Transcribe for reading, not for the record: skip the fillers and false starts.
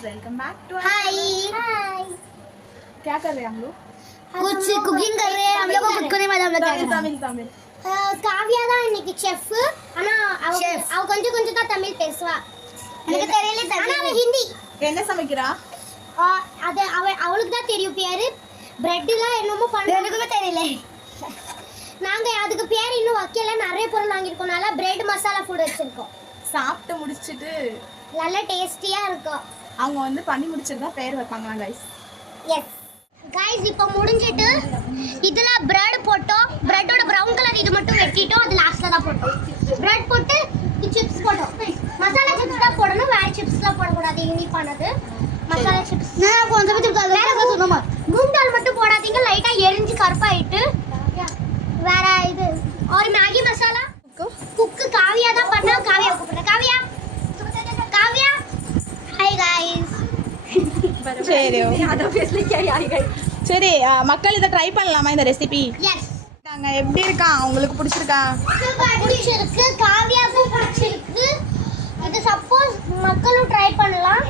Welcome back to हाय हाय। क्या कर रहे हैं हम लोग? कुछ कुकिंग कर रहे हैं हम लोग को कुछ करने वाला हम लोग क्या कर रहे तमिल तमिल हैं काव्या தான் இன்னைக்கு செஃப் ஆனா அவ கொஞ்சம் கொஞ்சம் தான் தமிழ் பேசுவா எனக்கு தெரியல தமிழ் ஆனா அவ ஹிந்தி என்ன சமைக்கிறா? அது அவளுக்கு தான் தெரியும் பேரு பிரெட்லாம் என்னமோ பண்ண எனக்குமே தெரியல நாங்க அதுக்கு பேர் இன்னும் வைக்கல நிறைய பொருள் வாங்கி இருக்கோம்னால பிரெட் மசாலா ஃபுட் வச்சிருக்கோம் சாப்பிட்டு முடிச்சிட்டு நல்ல டேஸ்டியா இருக்கும் அவங்க வந்து பண்ணி முடிச்சிட்டு தான் பேர் வைப்பாங்களா गाइस? எஸ் गाइस இப்போ முடிஞ்சிட்டு இதுல பிரெட் போட்டோம் பிரெட்டோட பிரவுன் கலர் இது மட்டும் வெட்டிட்டோம் அது லாஸ்ட்ல தான் போட்டோம் பிரெட் போட்டு இது சிப்ஸ் போட்டோம் மசாலா சிப்ஸ் தான் போடணும் வேற சிப்ஸ்லாம் போட கூடாது இனிப்பானது மசாலா சிப்ஸ் நான் கொஞ்சம் சிப்ஸ் வேற சொன்னோமா மூங் தால் மட்டும் போடாதீங்க லைட்டா எரிஞ்சு கருப்பாயிட்டு வேற இது और मैगी மசாலா குக் காவியா தான் பண்ணா காவியா கூப்பிடுறேன் காவியா காவியா ஹாய் गाइस சரி சரி மக்கள் இதை ட்ரை பண்ணலாமா இந்த ரெசிபி? எஸ் நாங்க எப்படி இருக்கா உங்களுக்கு பிடிச்சிருக்கா? பிடிச்சிருக்கு காவியாவுக்கும் பிடிச்சிருக்கு இது சப்போஸ் மக்களும் ட்ரை பண்ணலாம்